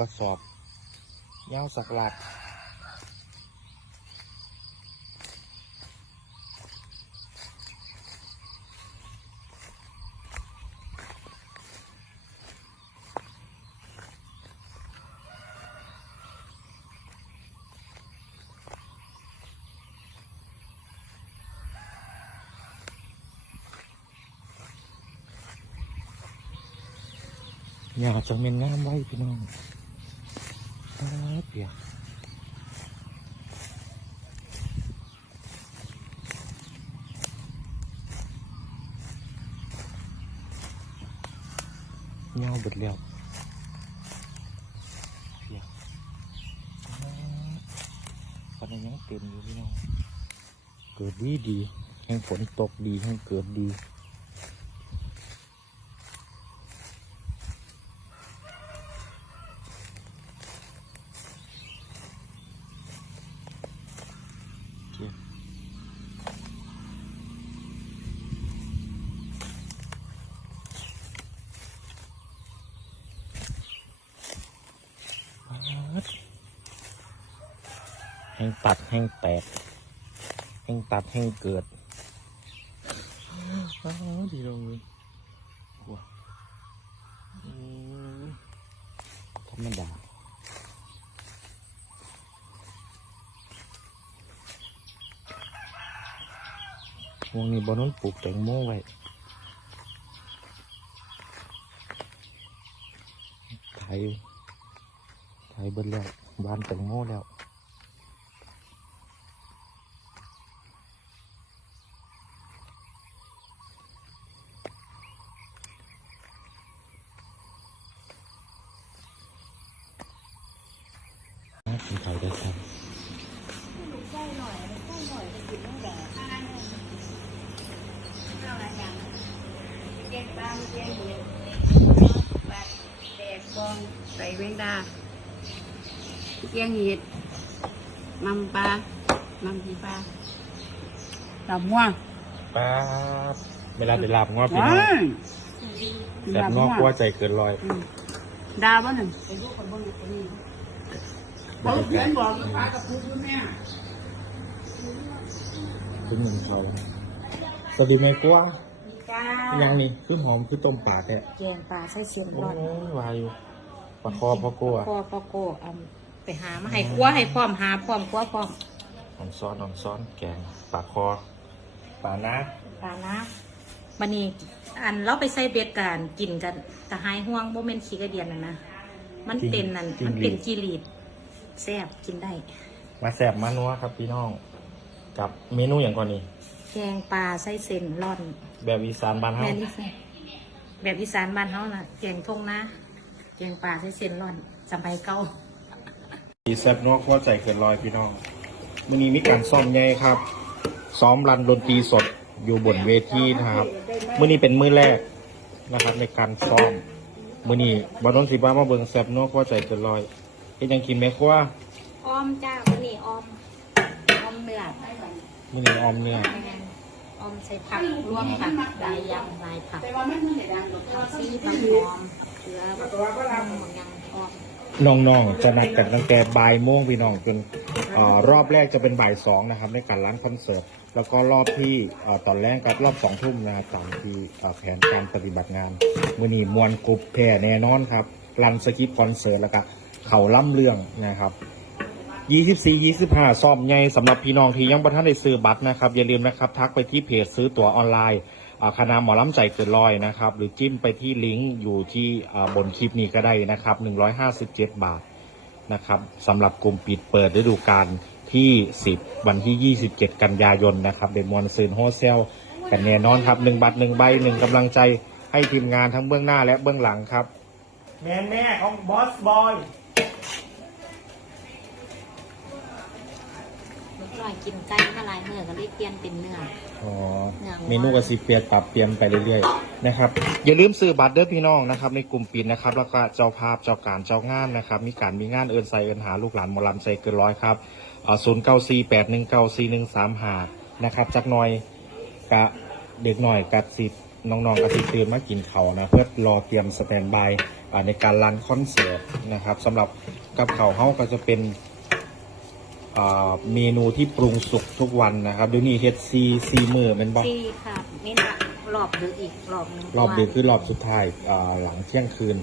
กระสอบยาวสักหลักอย่ากจะเป็นงามไว้พี่น้อง เปียกเงาเบิดแล้วเปียกอ้าวตอนนี้ยังเต็มอยู่พี่น้อง เกิดดีดีแห่งฝนตกดีแห่งเกิดดี แห่ งตัดแห่งแตกแห่งตัดแห่งเกิดอ้าวดีลงเลยว้าอืมธรรมดาวงนี้บอนั้นปลูกแตงโมไว้ไทยไทยเบิ้แล้วบ้านแตงโมแล้วากินไข่ด้วยครับใส่เวงดาแกงห็ดมัมปลามัมพีปลาดำม่วงป๊าเวลาไปลาบงอพี่น้องว้ายแต่งอกกลัวใจเกินร้อยอืมดาบ่หนึ่ง เขาเขียนบอกปลากระพุ้งด้วยแม่ขึ้นเงินเขาสวัสดีไหมกลัวจ้ายังนี่คือหอมคือต้มปลาแท้แกงปลาใส่เสียงโอ้ร้อนยวายอยู่ปลาคอพ่อกลัวพอปอโกเอาไปหามาให้ครัวให้พร้อมหาพร้อมครัวพร้อมหอมซ้อนหอมซ้อนแกงปลาคอปลานะปลานะบันนี้อันเราไปใส่เบ็ดกันกินกันตะหายห่วงโมเมนขี้กระเดียนน่ะนะมันเป็นนั่นมันเป็นกีรีด แซ่บกินได้ มาแสบมานัวครับพี่น้อง กับเมนูอย่างก่อนนี่แกงปลาใส่เส้นร่อน แบบอีสานบ้านเฮาแม่นี่สิแบบอีสานบ้านเฮาน่ะแกงทงนะแกงปลาใส่เส้นร่อนสมัยเก่าอีแซบนัวกลัวใจเกินร้อยพี่น้องมื้อนี้มีการซ้อมใหญ่ครับ ซ้อมรันดนตรีสดอยู่บนเวทีนะครับมื้อนี้เป็นมื้อแรกนะครับ ในการซ้อมมื้อนี้บอนนสิบ้ามาเบิ่งแซบนัวกลัวใจเกินร้อย เฮ็ดหยังกินไหมครัวออมจ้าวันนี้ออม ออมเนื้อมื้อนี้ออมเนื้อออมใส่ผักรวมผักหลายอย่างหลายผักแต่ว่ามันไม่ได้ดังหรอกผักซีผักหอมเกลือแบบหอมยังออมน้องๆจะนัดกันตั้งแต่บ่ายโมงพี่น้องจนเอ่อรอบแรกจะเป็นบ่ายสองนะครับในการร้านคอนเสิร์ตแล้วก็รอบที่เอ่อตอนแรกกับรอบสองทุ่มนะครับตามที่เอ่อแผนการปฏิบัติงานมือนี้มวลกรุ๊ปแพร่แน่นอนครับรันสกิปคอนเสิร์ตแล้วก็ เขาล่ำเรื่องนะครับ24 25ซ่อมใหญ่สำหรับพี่น้องที่ยังบ่ทันได้ซื้อบัตรนะครับ อย่าลืมนะครับ ทักไปที่เพจซื้อตั๋วออนไลน์คณะหมอลำใจเกินร้อยนะครับ หรือจิ้มไปที่ลิงก์อยู่ที่บนคลิปนี้ก็ได้นะครับ157บาทนะครับสำหรับกลุ่มปิดเปิดฤดูกาลที่10วันที่27กันยายนนะครับเดมอนซืนโฮเซลกันแน่นอนครับ1บัตร1ใบ1กำลังใจให้ทีมงานทั้งเบื้องหน้าและเบื้องหลังครับ แม่แม่ของบอสบอย กหน่อยกินไก่มาหลายเมื่อก็เลยเปลี่ยนเป็นเนื้อ อ๋ออย่างว่าเมนูก็สิเปลี่ยนปรับเปลี่ยนไปเรื่อยๆนะครับอย่าลืมซื้อบัตรเด้อพี่น้องนะครับในกลุ่มปิดนะครับแล้วก็เจ้าภาพเจ้าการเจ้างานนะครับมีการมีงานเอินใส่เอินหาลูกหลานหมอลำใส่เกินร้อยครับศูนย์เก้าสี่แปดหนึ่งเก้าสี่หนึ่งสามหานะครับจักหน่อยกะเด็กหน่อยกัดสิน้องๆกะสิตื่นมากินเขาวนะเพื่อรอเตรียมสแตนบายอ่าในการรันคอนเสิร์ตนะครับสำหรับกับเขาวเฮาก็จะเป็นอ่า เมนูที่ปรุงสุกทุกวันนะครับเดี๋ยวนี้เฮ็ดซีซีมือแมันบอกที่ค่ะนี่นะรอบดึกอีกรอบหนึงรอบดึกคือรอบสุดท้ายอ่าหลังเที่ยงคืน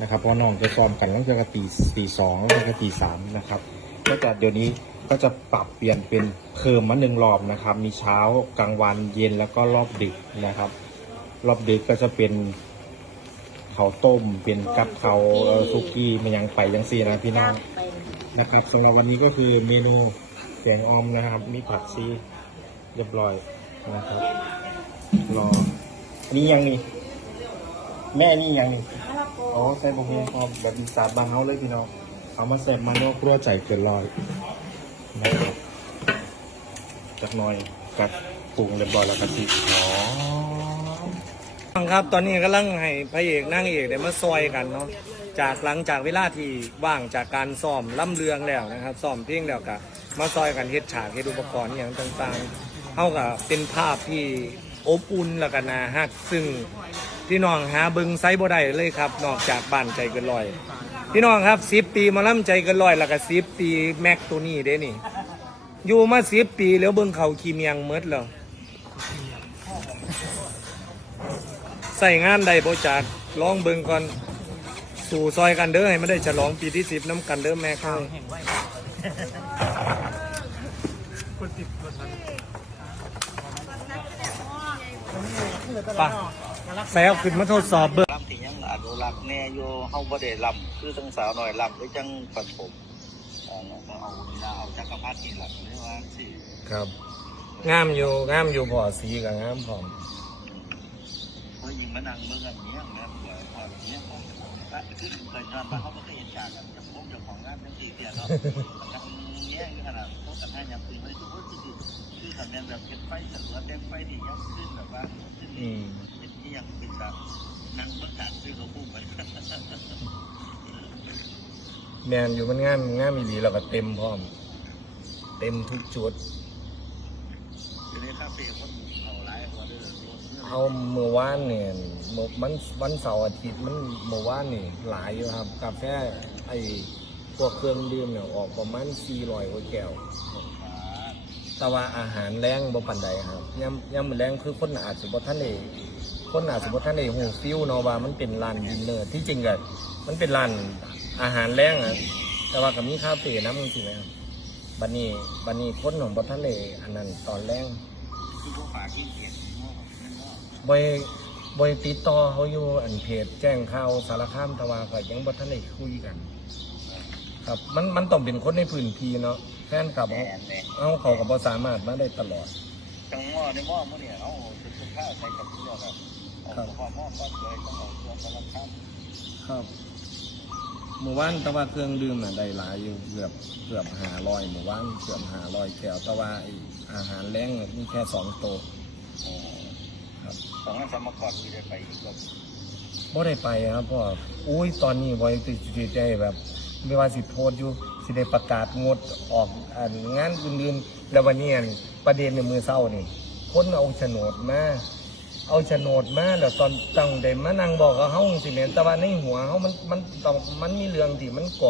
นะครับเพราะน้องจะซ้อมกันตั้งแต่ตีตีสองตั้งแต่ตีสามนะครับก็จะเดี๋ยวนี้ก็จะปรับเปลี่ยนเป็นเพิ่มมาหนึ่งรอบนะครับ มีเช้ากลางวันเย็นแล้วก็รอบดึกนะครับ รอบดึกก็จะเป็นข้าวต้มเป็นกับเขาวเอ่อซุกี้มันยังไปยังซีนะพี่น้อง ไป นะครับสำหรับวันนี้ก็คือเมนูแกงออมนะครับ มีผักซีเรียบร้อยนะครับ รอนนี้ยังนี่แม่นี่ยังนี่อ๋อใส่บะหมี่พอมแบบอีสานบ้านเฮาเลยพี่น้องเอามาใส่มันกครัวใจเกินร้อยนะครับจักน่อยกับปรุงเรียบร้อยแล้วก็สิอ๋อครับ ตอนนี้กำลังให้พระเอกนางเอกได้มาซอยกันเนาะ จากหลังจากเวลาที่ว่างจากการซ้อมล่ำเรืองแล้วนะครับซ้อมเพลงแล้วก็มาซอยกันเฮ็ดฉากเฮ็ดอุปกรณ์อย่างต่างๆเท่ากับเป็นภาพที่อบอุ่นแล้วก็น่าฮักซึ่งพี่น้องหาเบิงไซบ่ได้เลยครับ นอกจากบ้านใจเกินร้อย พี่น้องครับสิบปีมาล่ำใจเกินร้อยแล้วก็สิบปีแม็กตัวนี้เด้นี่ อยู่มาสิบปีแล้วเบิ่งเขาขีเมียงเมดแล้วใส่งานใดบ่จากลองเบิ่งก่อน สู่ซอยกันเด้อให้มันได้ฉลองปีที่สิบน้ำกันเด้อแม่ครับปะแซวขึ้นมาทดสอบเบิ่งลำที่ยังอนุรักษ์แน่อยู่เฮาบ่ได้ลำคือทั้งสาวหน้อยลำคือจังปฐมเอาเอาจักรพรรดินี่ล่ะเรียกว่าสิครับงามอยู่งามอยู่พอสีกับงามพอเพราะยิงมานั่งเมืองกันเนี้ยแม่นบ่พอเนี้ ยผมก็คือเคยนอนมาเขาบ่เคยเห็นฉากกันจะพบเจ้าของงานจังซี่เสียเนาะจังเนี้ยอยู่ขนาดพวกกันให้ยามคืนบ่ได้ทุกคนคือคือคันแม่นแบบเฮ็ดไฟสลัวแต่งไฟนี่ยังขึ้นแบบว่าขึ้นอืมเป็นที่ยังเป็นแบบนั่งเบิ่งการซื้อเขาพุ่งไปแมนอยู่มันงามงามอีหลีแล้วก็เต็มพร้อม เต็มทุกจุดอยู่ในคาเฟ่คนเอาหลายกว่าเด้อ เอาเมื่อวานเนี่ยมื้อมันวันเสาร์อาทิตย์มันเมื่อวานนี่หลายอยู่ครับกาแฟไอ้พวกเครื่องดื่มเนี่ยออกประมาณ400กว่าแก้วแต่ว่าอาหารแรงบ่ปานใดครับย่ำย่ำแรงคือคนอาจสิบ่ทันได้คนอาจสิบ่ทันได้ฮู้ฟิลเนาะว่ามันเป็นร้านดินเนอร์ที่จริงก็มันเป็นร้านอาหารแรงอะแต่ว่าก็มีคาเฟ่นำจริงๆนะครับบัดนี้บัดนี้คนของบ่ทันได้อันนั้นตอนแรงคือพวกฝาขี้เกียจ บ่ได้บ่ได้ติดต่อเขาอยู่อันเพจแจ้งข่าวสารคามแต่ว่าก็ยังบ่ทันได้คุยกัน ครับมันมันต้องเป็นคนในพื้นที่เนาะแฟนคลับแหเขาน่แหน่เอาเขาก็บ่สามารถมาได้ตลอด จังหม้อในหม้อมื้อเนี่ยเอาเป็นคุณค่าใส่กับเสื้อครับเอาพอหม้อก็เลยต้องเอาเครื่องสลับข้ามครับหมู่บ้านแต่ว่าเครื่องดื่มน่ะได้หลายอยู่เกือบเกือบหาลอยหมู่บ้านเกือบหาลอยแก้วแต่ว่าไอ้อาหารแรงน่ะมีแค่สองโต๊ะอ๋อ ครับสองนั้นสมกรมีได้ไปอีกก็บ่ได้ไปครับเพราะว่าอุ้ยตอนนี้บอยติดใจแบบไม่ว่าสิโพสต์อยู่สิได้ประกาศงดออกอันงานอื่นๆแล้ววันนี้อันประเด็นในมือเศร้านี่คนเอาโฉนดมาเอาโฉนดมาแล้วตอนตั้งได้มานั่งบอกกับเฮาสิแม่นแต่ว่าในหัวเฮามันมันต้องมันมีเรื่องที่มันกอง